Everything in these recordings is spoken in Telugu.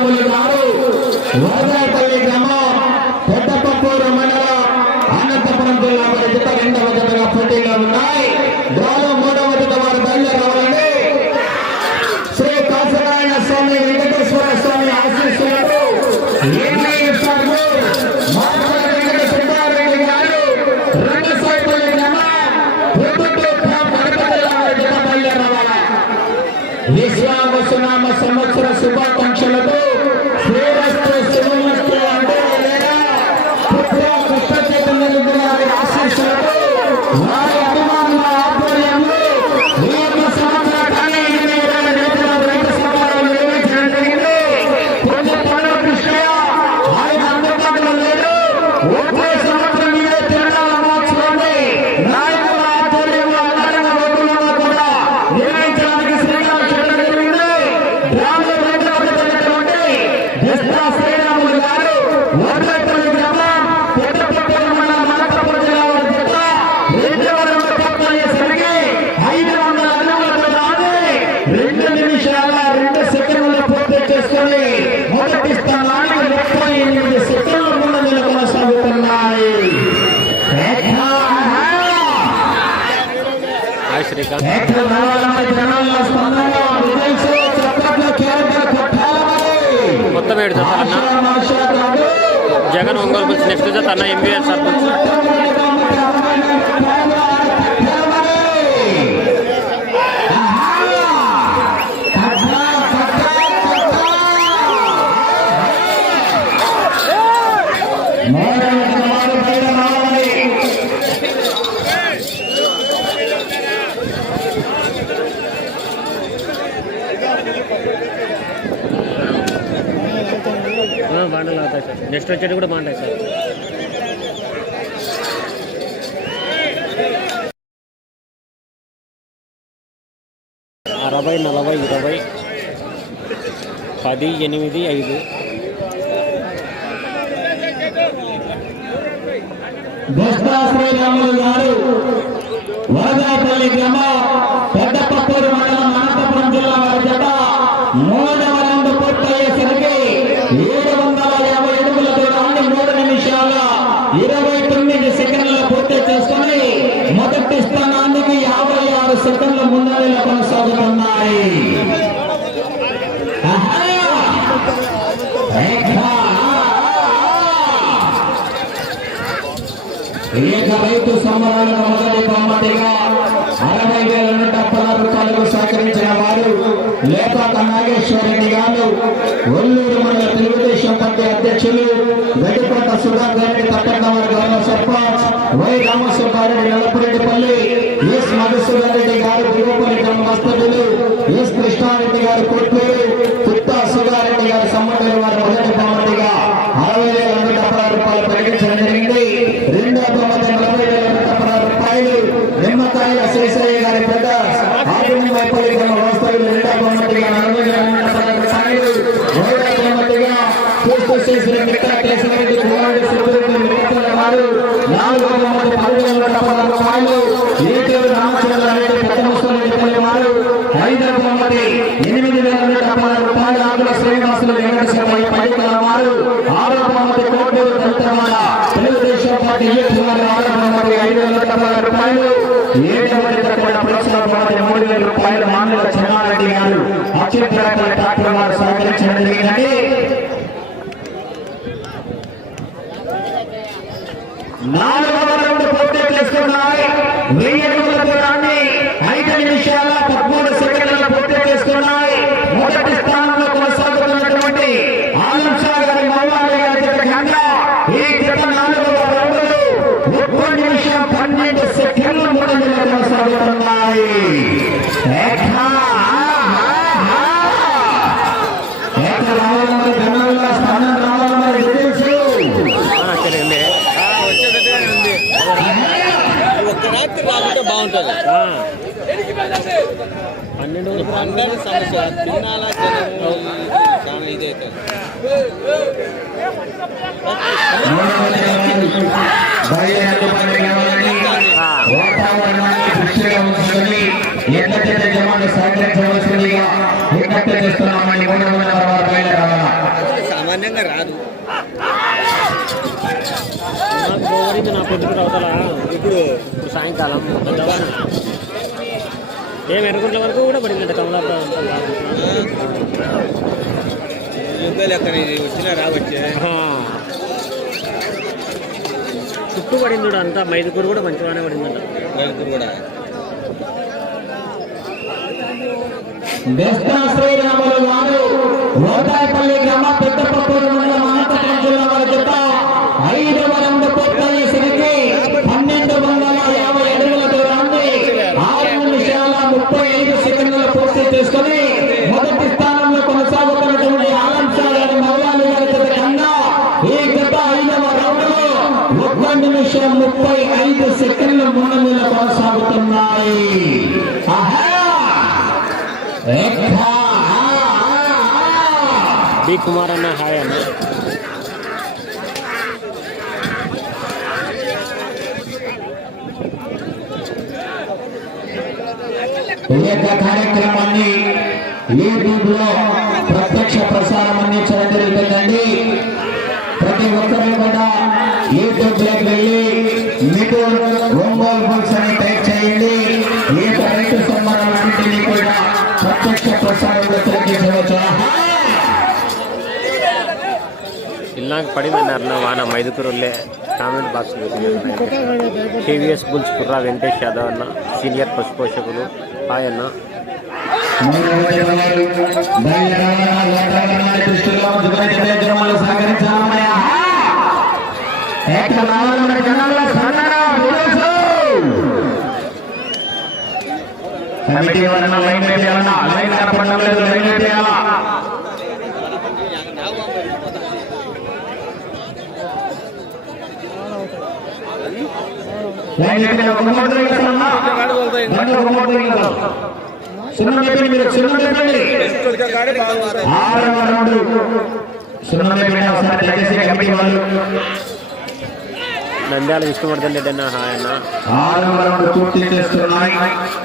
రామచంద్రులు గారు మొత్తం ఏడు జతలన్న జగన్ ఒంగోలు నెక్స్ట్ జత అన్న ఎంబీఆర్ సర్పంచ్. బాండలు అవుతాయి సార్. నెక్స్ట్ వచ్చేది కూడా బాగుంటాయి సార్. అరవై నలభై ఇరవై పది ఎనిమిది ఐదు. సెకండ్ల ముందంజలో కొనసాగుతున్నాయి. ఏక రైతు సంబరాలను మొదటి బహుమతిగా అరవై వేల నూట పదహారు రూపాయలకు సహకరించిన వారు లేపాక నాగేశ్వరరెడ్డి గారు ఒల్లూరు మండల తెలుగుదేశం పార్టీ అధ్యక్షులు గడిపంట సుధాకర్ రెడ్డి వై రామస్వామి గారు నల్లపురెడ్డిపల్లి ఎస్ మధుసూదన్ గారు తిరుపతి గ్రామస్తులు నాలుగవ రౌండ్ పోటీ చేస్తున్నాయి. వెయ్యి అడుగుల దూరాన్ని ఐదు నిమిషాల తిన్నాలా చాలా ఇదైతే ఆ. వాతావరణాన్ని దృష్టిలో ఉంచుకొని ఎన్నట్లయితే జమాను సహకరించవలసిందిగా విజ్ఞప్తి చేస్తున్నామని సామాన్యంగా రాదు నా పొద్దుకు అవతల ఇప్పుడు ఇప్పుడు సాయంకాలం ఏం ఎరుగుంట్ల వరకు కూడా పడింది కమలాపురం చుట్టూ పడింది చూడు అంతా. మైదుకూరు కూడా మంచిగానే పడిందంట రైతులు కూడా. శ్రీరాములు వారు గ్రామ పెద్దపప్పూరు మండలం అనంతపురం జిల్లా వారి జత ఐదవ రౌండ్ పూర్తయ్యేసరికి పన్నెండు వందల యాభై అడుగుల దూరాన్ని ఆరు నిమిషాల ముప్పై ఐదు సెకండ్లు పూర్తి చేసుకుని మొదటి స్థానంలో కొనసాగుతున్నటువంటి ఆలం షా గారి మౌలాలి గారి జత కన్నా ఈ జత ఐదవ రౌండ్లో ఒక్క నిమిషం ముప్పై ఐదు సెకండ్లు ముందంజలో కొనసాగుతున్నాయి ఆహా బి కుమార్ అన్న హాయ్ అన్న. ఈ యొక్క కార్యక్రమాన్ని యూట్యూబ్లో ప్రత్యక్ష ప్రసారం అందించారు హాయ్ అన్న మూడు రోజుల వారు బయలు రవాణా వాతావరణాన్ని దృష్టిలో ఉంచుకొని జనజనములు సహకరించాలన్నయ్య. ఎక్కడ రావాలన్న జనాల స్పందన విరోచు. కమిటీ వారిని లైన్ వేయాలన్నా లైన్ కనపడడం లేదు లైన్ వేయాలా లైన్ వేయాలి ఒక మూడు వేయాలన్నా బండి ఒక మూడు వేయాలి సున్నం మీరు రౌండ్ ఒకసారి దయచేసి కమిటీ వాళ్ళు నంద్యాల విష్ణువర్ధన్ రెడ్డి అన్న హాయ్ అన్న. రౌండ్ పూర్తి చేస్తున్నాయి.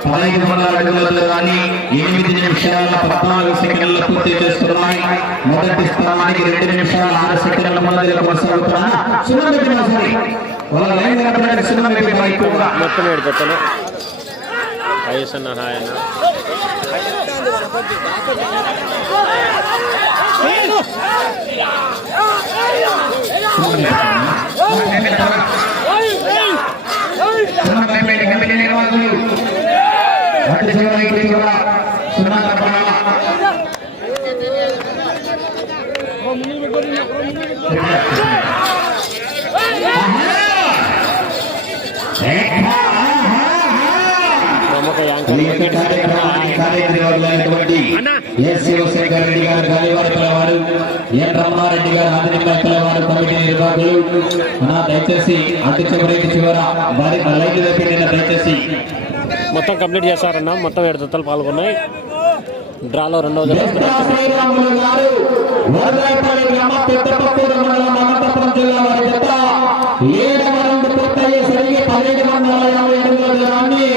పదహైదు వందల అడుగులలో కానీ ఎనిమిది నిమిషాల పద్నాలుగు సెకండ్లు పూర్తి చేస్తున్నాయి మొదటి స్థానానికి రెండు నిమిషాల ఆరు సెకండ్ల ముందర కొనసాగుతున్నా. సున్నం మొత్తం ఏడు పెట్టను ఐఎస్ హాయన హాయ్ కమిటీ నిర్వాహకులు అటు చివర ఇటు చివర సున్నా కనపడాలా ప్రముఖ ఈ యాంకర్ యొక్క కార్యక్రమానికి కార్యనిర్వాహకులైనటువంటి అన్న. ఎస్ శివశేఖర్ రెడ్డి గారు గాలివారి వారు ఎన్ రమణారెడ్డి గారు ఆదినిమ్మల వారు కమిటీ నిర్వాహకులు అన్నా దయచేసి అటు చివరి ఇటు చివర వారి లైన్ వైపు నిన్న దయచేసి మొత్తం కంప్లీట్ చేశారన్న. మొత్తం ఏడు జతలు పాల్గొన్నాయి. డ్రాలో రెండవ జత. పదిహేడు వందల యాభై అడుగుల దూరాన్ని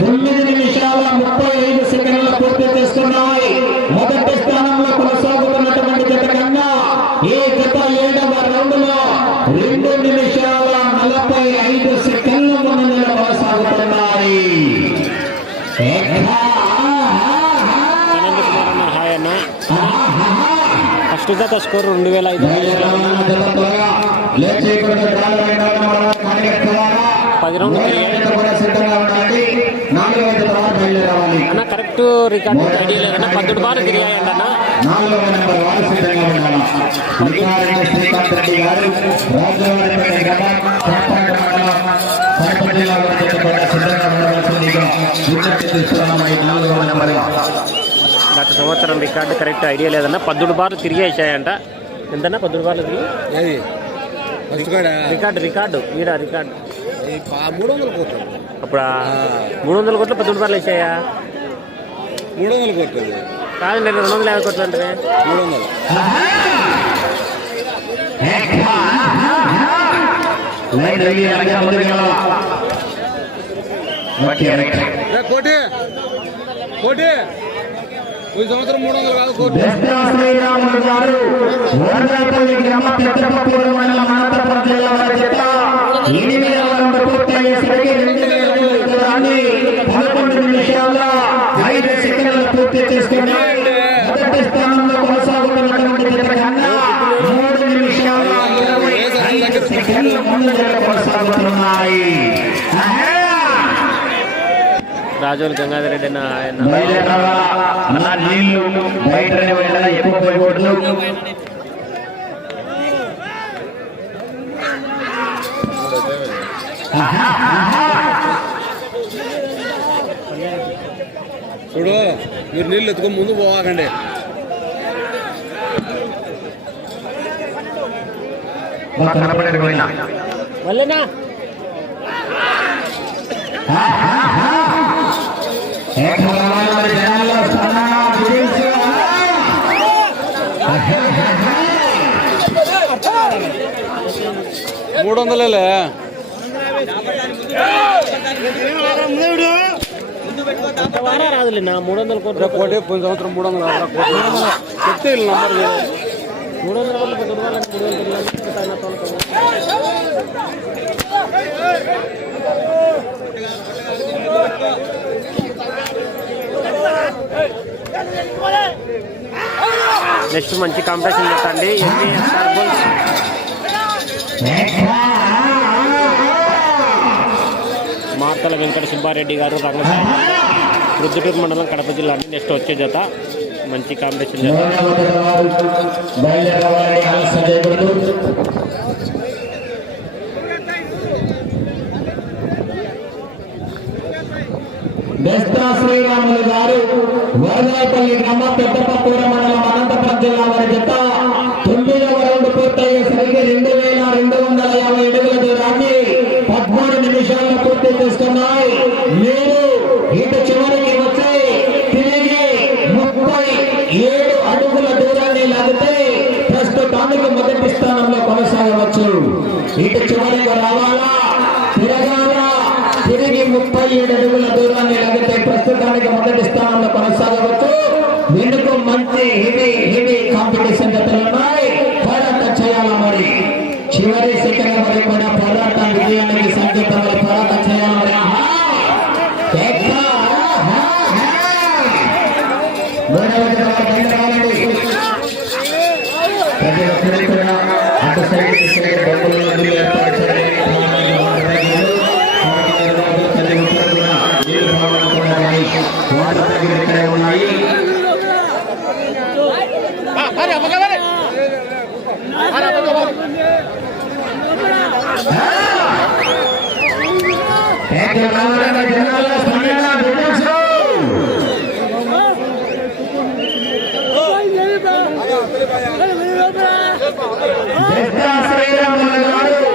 తొమ్మిది నిమిషాల ముప్పై ఐదు సెకండ్లు పూర్తి చేస్తున్నాయి మొదటి స్థానంలో కొనసాగుతున్నటువంటి జత కన్నా ఈ జత ఏడవ రౌండ్లో రెండు నిమిషాల నలభై ఐదు సెకండ్ల ముందు కొనసాగుతున్నాయి ఫస్ట్ జత స్కోర్ రెండు వేల ఐదు తిరిగాయి. అన్న కరెక్ట్ రికార్డు ఐడియా లేదన్న పద్దెడు బాగా తిరిగాయండి అన్న. గత సంవత్సరం రికార్డు కరెక్ట్ ఐడియా లేదన్న. పద్దెడు బార్లు తిరిగేసాయంట ఎంతన్నా? పద్దెడు బార్లు తిరిగి? Record record. ఈడ రికార్డు. మూడు వందలు పోతుంది అప్పుడు? మూడు వందల కోట్లు పద్దెనిమిది రూపాయలు వేసాయా? మూడు వందలు కొట్టేది కాదండి రెండు వందల యాభై కోట్లు అంటే? మూడు వందలు కోటి కోటి. ఈ సంవత్సరం మూడు వందలు కాదు కోటి. శ్రీరాములు గారు వరదాపల్లి గ్రామ జిల్లా వారి చేత రౌండ్ పూర్తయ్యేసరికి రెండు వేల పదకొండు నిమిషాల ఐదు సెకండ్లు పూర్తి చేసుకుని మొదటి స్థానంలో కొనసాగుతున్నటువంటి జత కన్నా మూడు నిమిషాల ఇరవై ఐదు సెకండ్ల ముందంజలో కొనసాగుతున్నాయి ఆహా! రాజోలు గంగాధర్ రెడ్డి అన్న ఆయన బయలుదేరాలా? అలా నీళ్ళు బయటనే వెళ్ళాలా ఎక్కువ పోయకూడదు. చూడు మీరు నీళ్ళు ఎత్తుకొని ముందు పోవాకండి. బాగా కనపడేది పోయినా మళ్ళీనా మూడు వందలేలే వారా రాదులే నా మూడు వందల కోట్లు రేపు కోటి పోయిన సంవత్సరం మూడు వందలు కాదురా, కోటి మూడు వందలు. చెప్తే వీళ్ళు నంబర్ లేదు. మూడు వందల కోట్లు పద్దెనిమిది రూపాయలు మూడు వందల కోట్లు ఆయన తోలుతుంది. నెక్స్ట్ మంచి కాంపిటీషన్ చేస్తండి ఎంపీఎస్ఆర్ బుల్స్ మార్తల వెంకట సుబ్బారెడ్డి గారు రంగసాయి రుద్దుటూరు మండలం కడప జిల్లా అండి. నెక్స్ట్ వచ్చే జత. మంచి కాంపిటీషన్ చేస్తారు శ్రీరాములు గారు. వరదాపల్లి గ్రామం పెద్దపక్కూర మండలం అనంతపురం జిల్లా వారి జత తొమ్మిదవ రౌండ్ పూర్తయ్యేసరికి రెండు వేల రెండు వందల యాభై అడుగుల దూరాన్ని పదమూడు నిమిషాల్లో పూర్తి చేస్తున్నాయి. మీరు ఇటు చివరికి వచ్చి తిరిగి ముప్పై ఏడు అడుగుల దూరాన్ని లాగితే ప్రస్తుతానికి మొదటి స్థానంలో కొనసాగవచ్చు. ఇటు చివరికి రావాలా? తిరగాలా తిరిగి ముప్పై ఏడు అడుగుల దూరాన్ని లాగితే ప్రస్తుతానికి మొదటి స్థానంలో కొనసాగవచ్చు. వెనుక మంచి హెవీ హెవీ కాంపిటీషన్ జతలు ఉన్నాయి? ఉన్నాయి. వాటర్ ఇక్కడే ఉన్నాయి. జనాల స్పందన విమర్శలు. బెస్తా శ్రీరాములు గారు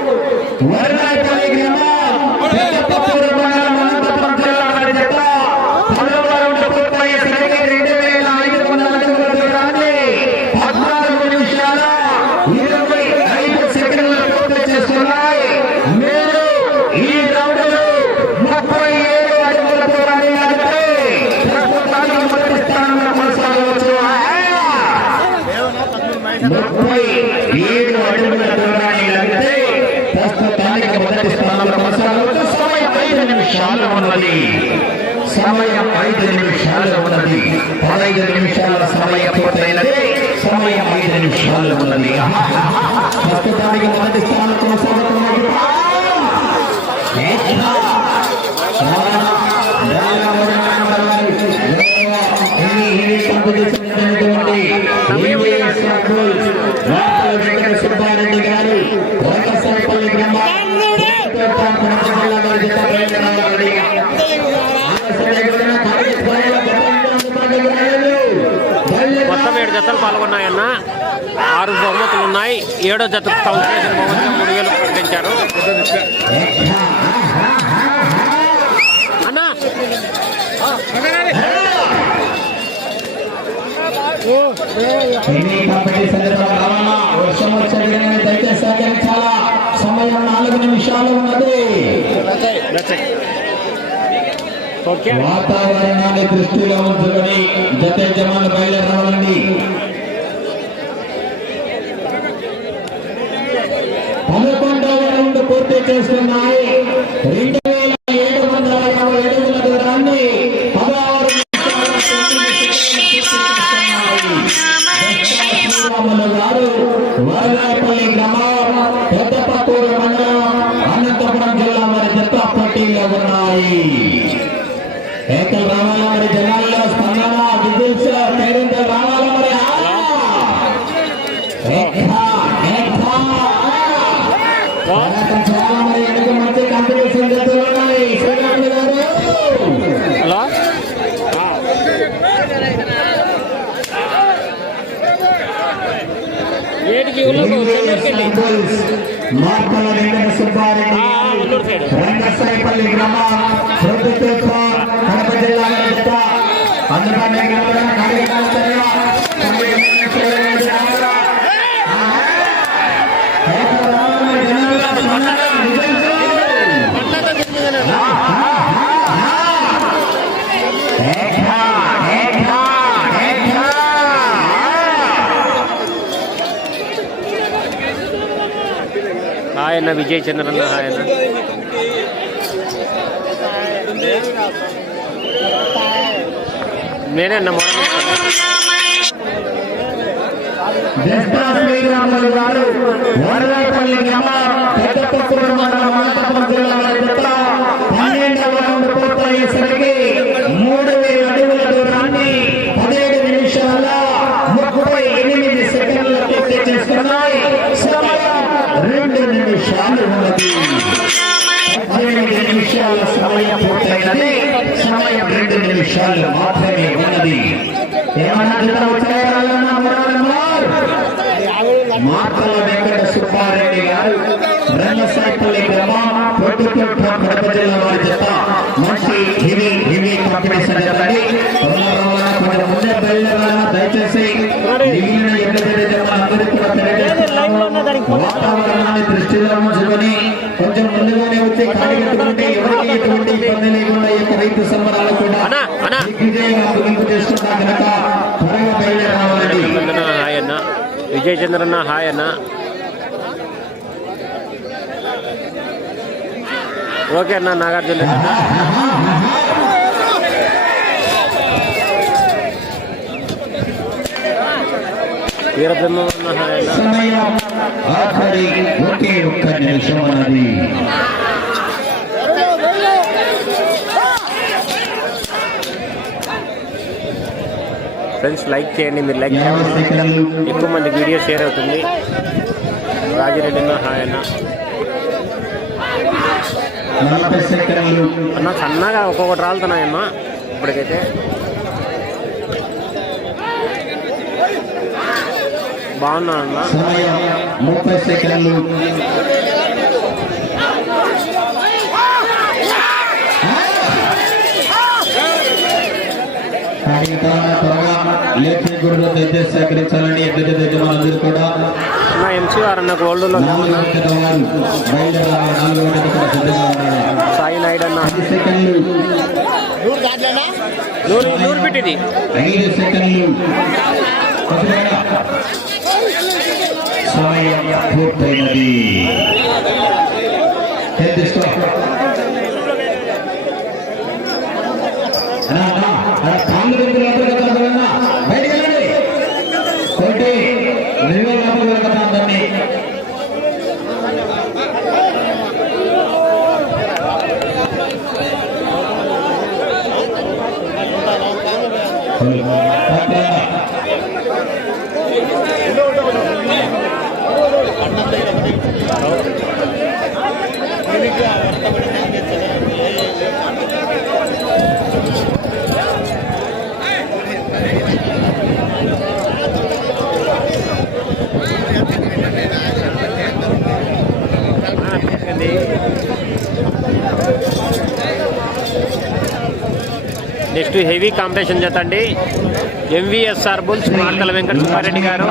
వరదాపల్లి గ్రామం పెద్దపప్పూరు మండలం అనంతపురం జిల్లా వారి జత పదవ రౌండ్ పూర్తయ్యేసరికి రెండు వేల ఐదు వందల అడుగుల దూరాన్ని పద్నాలుగు నిమిషాల ఇరవై ఐదు సెకండ్లు పూర్తి చేస్తున్నాయి మీరు ఈ రౌండ్లో ముప్పై ఏడు అడుగుల దూరాన్ని లాగితే ప్రస్తుతానికి మొదటి స్థానంలో కొనసాగవచ్చు. ఏడు లాగితే సమయం ఐదు నిమిషాలు ఉన్నది. సమయం ఐదు నిమిషాలు ఉన్నది. పదహైదు నిమిషాల సమయం పూర్తయినది. సమయం ఐదు నిమిషాలు ఉన్నది. ప్రస్తుతానికి మొదటి స్థానం కొనసాగుతున్నది. మొత్తం ఏడు జతలు పాల్గొన్నాయన్న. ఆరు బహుమతులు ఉన్నాయి ఏడో జతకు మూడు వేలు. ప్రకటించారు ఎన్ని కాంపిటీషన్ రావాలా వర్షం వచ్చేది దయచేసి సహకరించాలా సమయం నాలుగు నిమిషాలు ఉన్నది. ఓకే. వాతావరణాన్ని దృష్టిలో ఉంచుకొని జత జమాలు బయలుదేరాలండి పదకొండవ రౌండ్ పూర్తి చేస్తున్నాయి హలో? ఏటికి మార్పల వెంకట సుబ్బారెడ్డి. రంగసాయిపల్లి గ్రామం కడప జిల్లా అందుకని గ్రామం చర్య తొమ్మిది నిమిషాలు రావాలా? ఆహా! ఏక రావాలా జనాల స్పందన విజయించు. ఏక, ఏక, ఏక. హాయ్ అన్న విజయ్ చంద్రన్న హాయ్ అన్న నేనే అన్న జస్తా నిమిషాలు మాత్రమే ఉన్నది. ఏమన్నా జత వెంకట సుబ్బారెడ్డి గారు కడప జిల్లా వారి జత మంచి హివీ హివీ కాంపిటీషన్ జరగాలి తొందరగా కొంచెం ముందే బయలుదేరాలా దయచేసి మిగిలిన ఎనిమిది జనాలందరికీ కూడా తెలియజేస్తున్నాము వాతావరణాన్ని దృష్టిలో ఉంచుకొని కొంచెం ముందుగానే వచ్చి ఖాళీ కట్టుకుంటే ఎవరికి ఎటువంటి ఇబ్బంది లేకుండా ఈ యొక్క రైతు సంబరాలు కూడా అన్నా, అన్నా. దిగ్విజయంగా ముగింపు చేసుకున్నా త్వరగా హాయ్ అన్న చంద్రన్న హాయ్ అన్న. ఓకే అన్న నాగార్జున వీరబ్రహ్మ హాయ్ అన్న ఒకే ఒక్క నిమిషం అన్నది. ఫ్రెండ్స్ లైక్ చేయండి మీరు లైక్ చేయండి. ఎక్కువ మంది వీడియో షేర్ అవుతుంది. రాజిరెడ్డి అన్న హాయ్ అన్న. అన్న సన్నగా ఒక్కొక్కటి రాలుతున్నాయమ్మా ఇప్పటికైతే. బాగున్నా అన్న ముప్పై సెకండ్లు లేఖి గురువు దయచేసి సేకరించాలని ఎద్దు యజమానులందరూ కూడా అన్న ఎంసీఆర్ అన్న వారు సిద్ధంగా ఉండాలి. సాయి నాయుడు అన్న. నూరు నూరు పెట్టింది. ఐదు సెకండ్లు. కొద్దిగా సమయం పూర్తయినది. నెక్స్ట్ హెవీ కాంపిటీషన్ జత అండి ఎంవిఎస్ఆర్ బుల్స్ మార్తల వెంకట సుబ్బారెడ్డి గారు.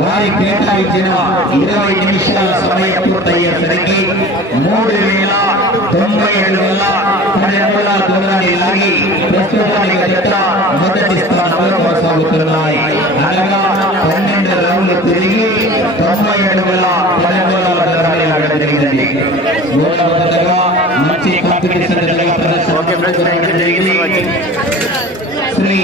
వారి కేటాయించిన ఇరవై నిమిషాల సమయం పూర్తయ్యేసరికి మూడు వేల తొంభై ఏడు వేల పది అంగుళాల దూరాన్ని లాగి ప్రస్తుతానికి మొదటి స్థానంలో కొనసాగుతున్నాయి. అనగా రౌండ్లు తిరిగి తొంభై అడుగుల పదమూడవ రంగాన్ని లాగడం జరిగిందండి. మూడవ రంగంగా మంచి కాంపిటీషన్ జరిగిన ప్రదర్శన జరిగింది. శ్రీ